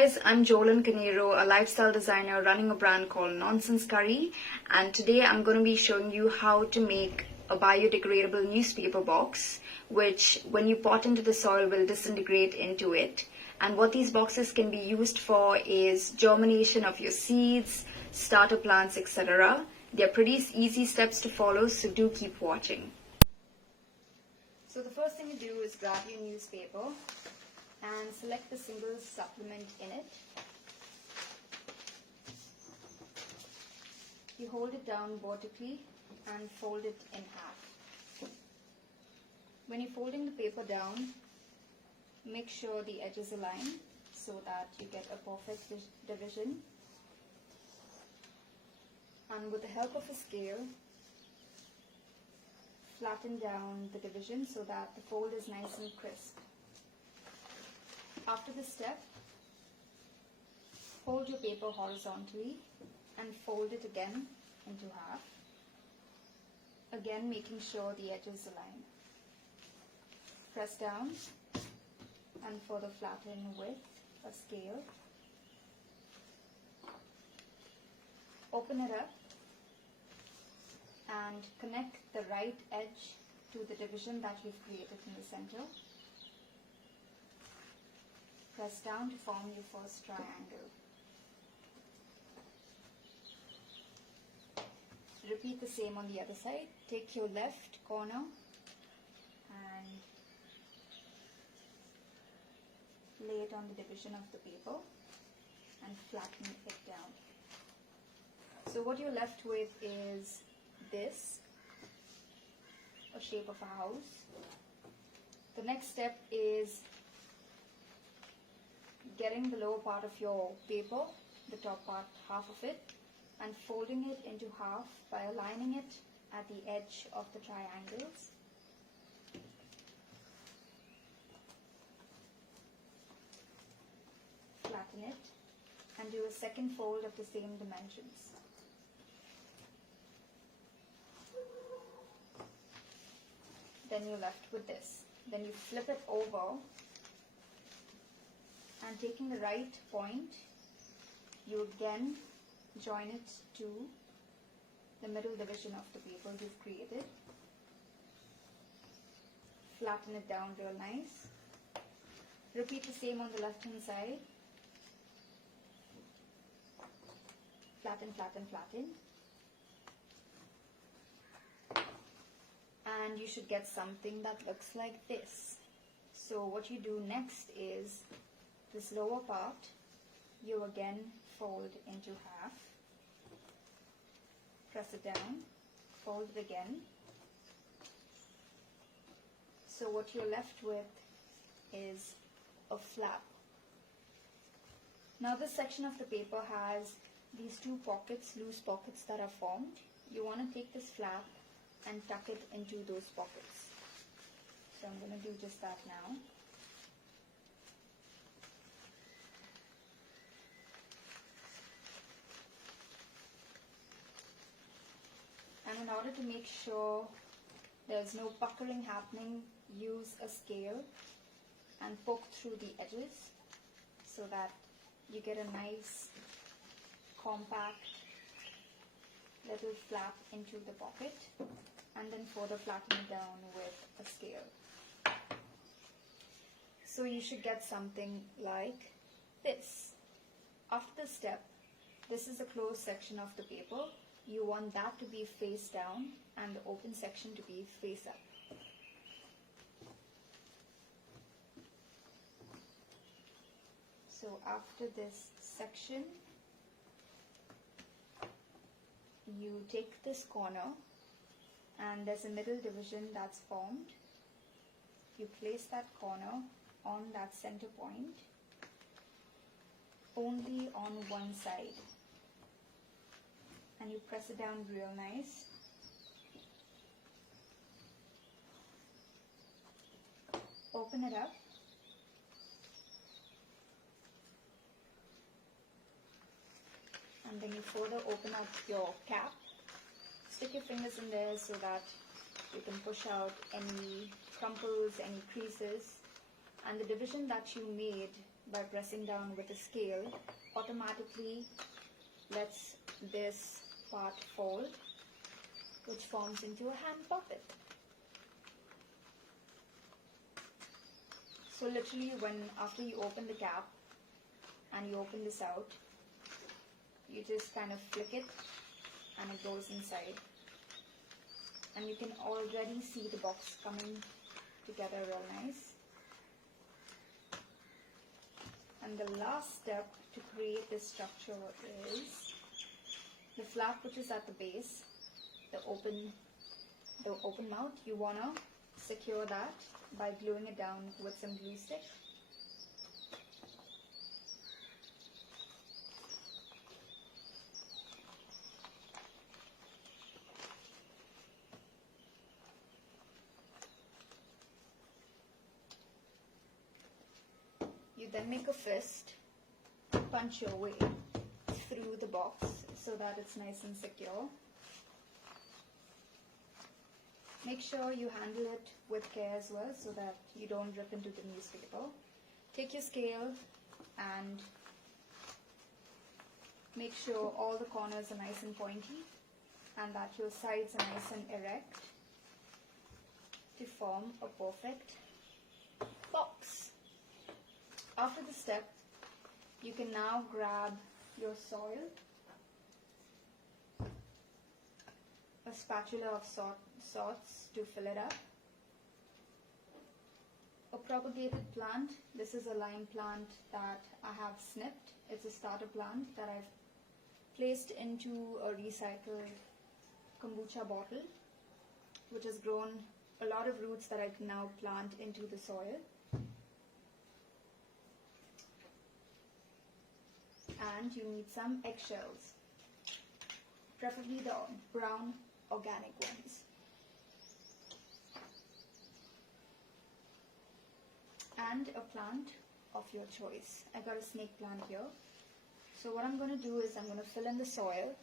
guys, I'm Jolynn, a lifestyle designer running a brand called Nonsense Curry, and today I'm going to be showing you how to make a biodegradable newspaper box, which when you pot into the soil will disintegrate into it. And what these boxes can be used for is germination of your seeds, starter plants, etc. They're pretty easy steps to follow, so do keep watching. So the first thing you do is grab your newspaper and select the single supplement in it. You hold it down vertically and fold it in half. When you're folding the paper down, make sure the edges align so that you get a perfect division. And with the help of a scale, flatten down the division so that the fold is nice and crisp. After this step, hold your paper horizontally and fold it again into half, again making sure the edges align. Press down and further flatten with a scale. Open it up and connect the right edge to the division that you've created in the center. Press down to form your first triangle. Repeat the same on the other side. Take your left corner and lay it on the division of the paper and flatten it down. So what you're left with is this, a shape of a house. The next step is getting the lower part of your paper, the top part, half of it, and folding it into half by aligning it at the edge of the triangles. Flatten it and do a second fold of the same dimensions. Then you're left with this. Then you flip it over and taking the right point, you again join it to the middle division of the paper you've created. Flatten it down real nice. Repeat the same on the left hand side. Flatten, flatten, flatten. And you should get something that looks like this. So what you do next is this lower part, you again fold into half, press it down, fold it again. So what you're left with is a flap. Now this section of the paper has these two pockets, loose pockets that are formed. You want to take this flap and tuck it into those pockets. So I'm going to do just that now. And in order to make sure there's no puckering happening, use a scale and poke through the edges so that you get a nice compact little flap into the pocket, and then further flatten it down with a scale. So you should get something like this. After this step, this is a closed section of the paper. You want that to be face down and the open section to be face up. So after this section, you take this corner and there's a middle division that's formed. You place that corner on that center point, only on one side. And you press it down real nice. Open it up. And then you further open up your cap. Stick your fingers in there so that you can push out any crumples, any creases. And the division that you made by pressing down with a scale automatically lets this part fall, which forms into a hand puppet. So literally after you open the cap and you open this out, you just kind of flick it and it goes inside. And you can already see the box coming together real nice. And the last step to create this structure is the flap which is at the base, the open mouth. You wanna secure that by gluing it down with some glue stick. You then make a fist, punch your way through the box so that it's nice and secure. Make sure you handle it with care as well so that you don't rip into the newspaper. Take your scale and make sure all the corners are nice and pointy and that your sides are nice and erect to form a perfect box. After the step, you can now grab your soil, a spatula of sorts to fill it up, a propagated plant. This is a lime plant that I have snipped. It's a starter plant that I've placed into a recycled kombucha bottle, which has grown a lot of roots that I can now plant into the soil. And you need some eggshells, preferably the brown organic ones. And a plant of your choice. I got a snake plant here. So what I'm going to do is I'm going to fill in the soil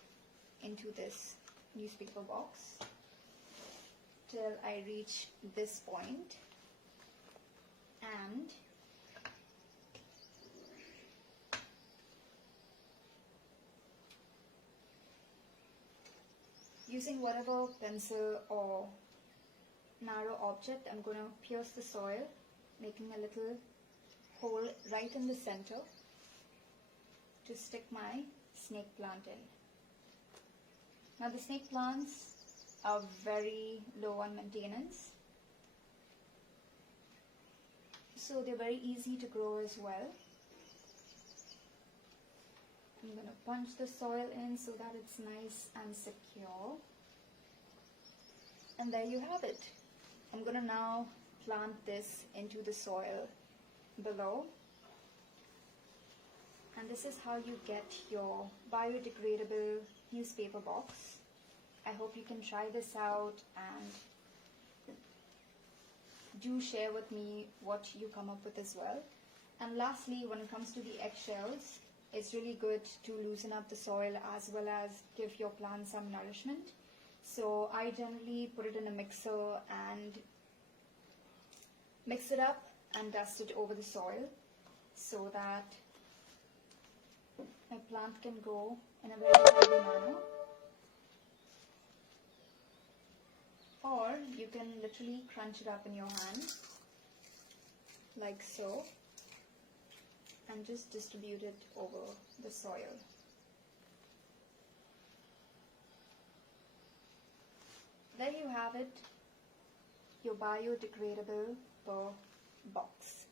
into this newspaper box till I reach this point, and using whatever pencil or narrow object, I'm going to pierce the soil, making a little hole right in the center to stick my snake plant in. Now the snake plants are very low on maintenance, so they're very easy to grow as well. I'm going to punch the soil in so that it's nice and secure. And there you have it. I'm going to now plant this into the soil below. And this is how you get your biodegradable newspaper box. I hope you can try this out and do share with me what you come up with as well. And lastly, when it comes to the eggshells, it's really good to loosen up the soil as well as give your plant some nourishment. So I generally put it in a mixer and mix it up and dust it over the soil so that my plant can grow in a very healthy manner. Or you can literally crunch it up in your hand like so and just distribute it over the soil. There you have it, your biodegradable box.